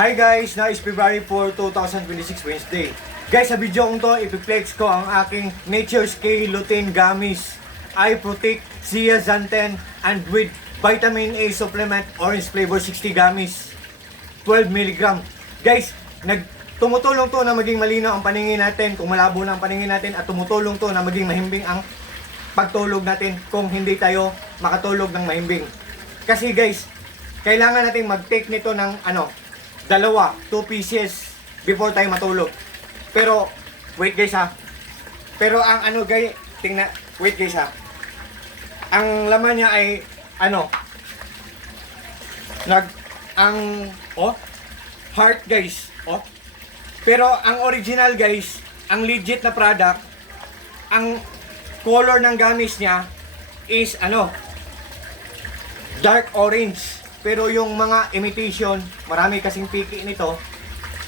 Hi guys! Now is February 4, 2026 Wednesday. Guys, sa video kong to, ipiplex ko ang aking Nature's K Lutein Gummies. I Protect Zeaxanthin and with Vitamin A Supplement Orange Flavor 60 Gummies. 12 mg. Guys, tumutulong to na maging malinaw ang paningin natin kung malabo na ang paningin natin at tumutulong to na maging mahimbing ang pagtulog natin kung hindi tayo makatulog ng mahimbing. Kasi guys, kailangan natin mag-take nito ng dalawa, 2 pieces before tayo matulog. Pero, wait guys ha. Pero ang guys, wait guys ha. Ang laman niya ay, heart guys, Pero ang original guys, ang legit na product, ang color ng gummies niya is, dark orange. Pero yung mga imitation, marami kasing piki nito,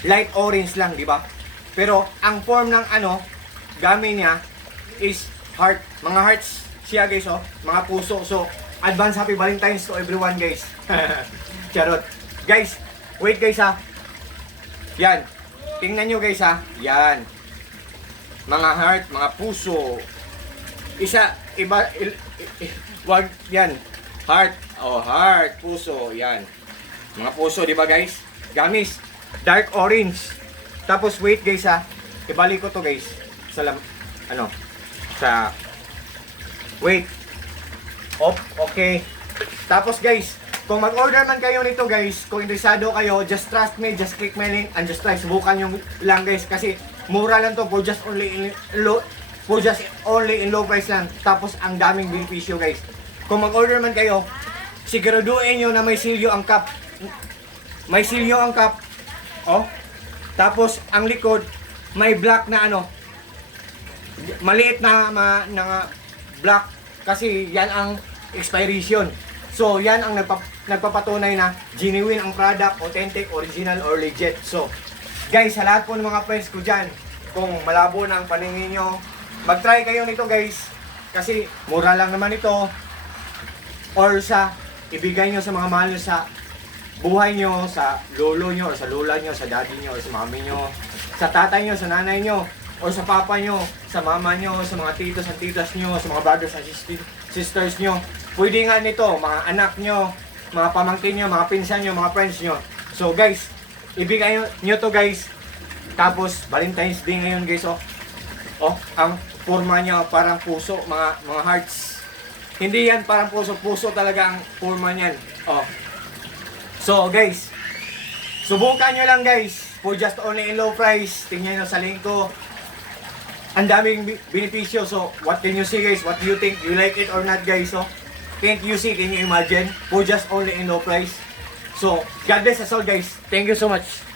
light orange lang, di ba? Pero ang form ng gummy niya is heart. Mga hearts siya guys, mga puso. So, advance happy Valentine's to everyone guys. Charot. Guys, wait guys ha. Yan. Tingnan nyo guys ha. Yan. Mga heart, mga puso. Wag yan. Heart, heart, puso, yan. Mga puso, di ba guys? Gummies, dark orange. Tapos wait guys ha. Ibalik ko to guys wait. Okay. Tapos guys, kung mag-order man kayo nito guys, kung interesado kayo, just trust me, just click my link and just try. Subukan nyo lang guys kasi mura lang to for just only in low price lang. Tapos ang daming benepisyo guys. Kung mag-order man kayo, siguraduhin nyo na may silyo ang cup. May silyo ang cup. Tapos, ang likod, may black na maliit na black. Kasi yan ang expiration. So, yan ang nagpapatunay na genuine ang product, authentic, original, or legit. So, guys, sa lahat po ng mga friends ko dyan, kung malabo na ang paningin nyo, mag-try kayo nito guys. Kasi, mura lang naman ito. Or ibigay nyo sa mga mahal nyo sa buhay nyo, sa lolo nyo, or sa lola nyo, sa daddy nyo, or sa mami nyo, sa tatay nyo, sa nanay nyo, or sa papa nyo, sa mama nyo, sa mga titos at titas nyo, sa mga brothers and sisters nyo. Pwede nga nito, mga anak nyo, mga pamangkin nyo, mga pinsan nyo, mga friends nyo. So guys, ibigay nyo to guys. Tapos, Valentine's Day ngayon guys, ang forma nyo parang puso, mga hearts. Hindi yan parang puso talaga ang forma niyan. So guys, subukan nyo lang guys. For just only in low price. Tingnan nyo sa link ko. Ang daming benepisyo. So what can you see guys? What do you think? You like it or not guys? Can't you see? Can you imagine? For just only in low price. So God bless us all guys. Thank you so much.